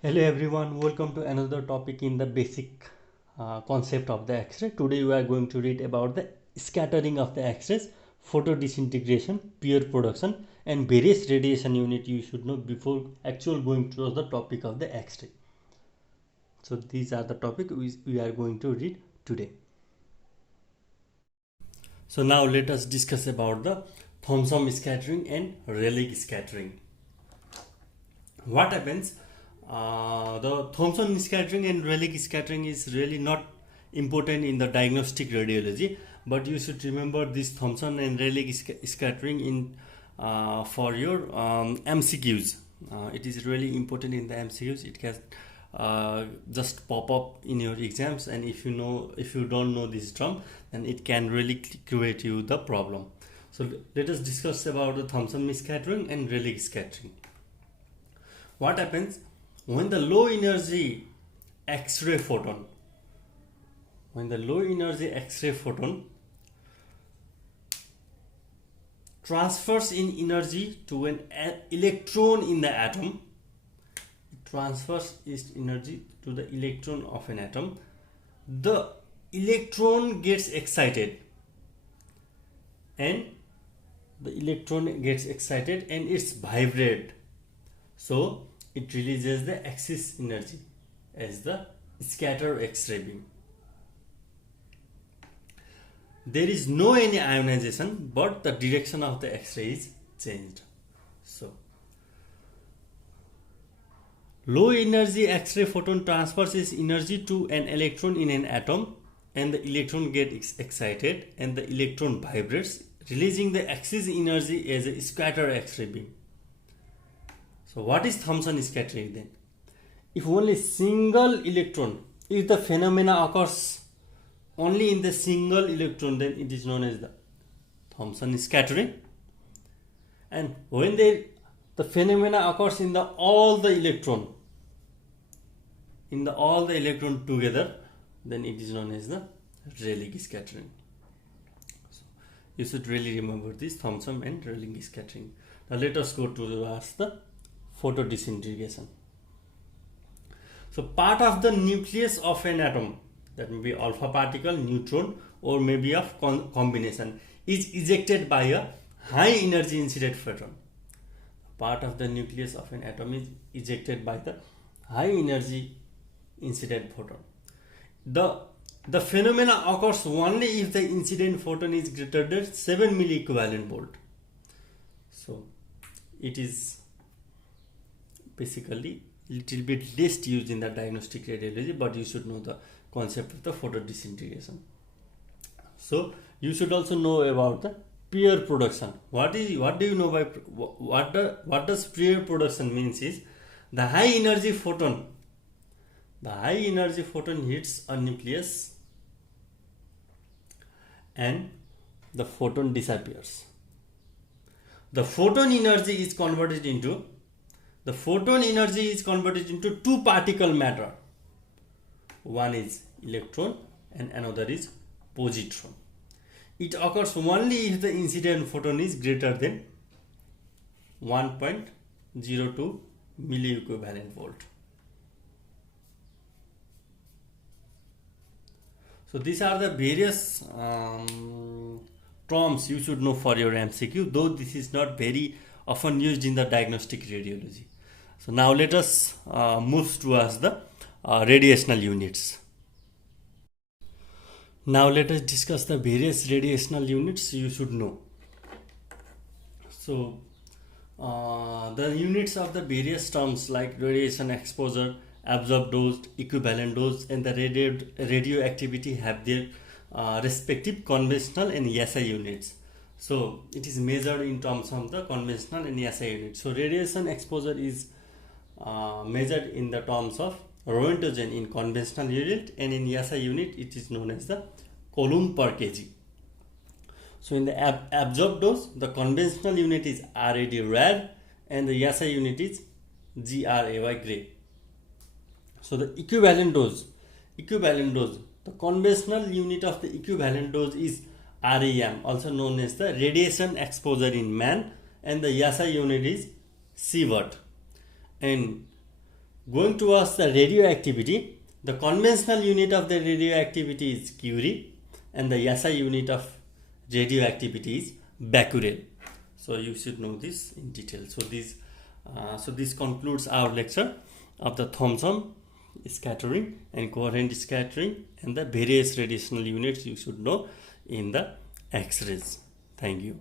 Hello everyone, welcome to another topic in the basic concept of the X-ray. Today we are going to read about the scattering of the X-rays, photo disintegration, peer production and various radiation unit you should know before actual going to the topic of the X-ray. So these are the topic we are going to read today. So now let us discuss about the Thomson scattering and Rayleigh scattering. What happens? The Thomson scattering and Rayleigh scattering is really not important in the diagnostic radiology, but you should remember this Thomson and Rayleigh scattering in for your MCQs. It is really important in the MCQs. It can just pop up in your exams, and if you don't know this term, then it can really create you the problem. So let us discuss about the Thomson scattering and Rayleigh scattering. What happens when the low energy X-ray photon transfers in energy to an electron in the atom, transfers its energy to the electron of an atom, the electron gets excited and it's vibrate. So it releases the excess energy as the scatter X-ray beam. There is no any ionization, but the direction of the X-ray is changed. So low energy X-ray photon transfers its energy to an electron in an atom, and the electron gets excited and the electron vibrates, releasing the excess energy as a scatter X-ray beam. So what is Thomson scattering then? If only single electron, if the phenomena occurs only in the single electron, then it is known as the Thomson scattering. And when the phenomena occurs in all the electron together, then it is known as the Rayleigh scattering. So you should really remember this Thomson and Rayleigh scattering. Now let us go to the photo disintegration. So part of the nucleus of an atom, that may be alpha particle, neutron, or maybe a combination, is ejected by a high energy incident photon. Part of the nucleus of an atom is ejected by the high energy incident photon. The phenomena occurs only if the incident photon is greater than 7 milli equivalent volt. So it is basically little bit less used in the diagnostic radiology, but you should know the concept of the photo disintegration. So you should also know about the peer production. What do you know by what does peer production means is the high energy photon hits a nucleus and the photon disappears. The photon energy is converted into two particle matter. One is electron and another is positron. It occurs only if the incident photon is greater than 1.02 milli equivalent volt. So these are the various terms you should know for your MCQ, though this is not very often used in the diagnostic radiology. So now let us move towards the radiational units. Now let us discuss the various radiational units you should know. So the units of the various terms like radiation exposure, absorbed dose, equivalent dose, and the radioactivity have their respective conventional and SI units. So it is measured in terms of the conventional and SI units. So radiation exposure is measured in the terms of Roentgen in conventional unit, and in SI unit it is known as the coulomb per kg. So in the absorbed dose, the conventional unit is RAD rad and the SI unit is GRAY gray. So the equivalent dose, the conventional unit of the equivalent dose is REM, also known as the radiation exposure in man, and the SI unit is sievert. And Going towards the radioactivity, the conventional unit of the radioactivity is Curie, and the SI unit of radioactivity is Becquerel. So you should know this in detail. So this concludes our lecture of the Thomson scattering and coherent scattering and the various radiational units you should know in the X-rays. Thank you.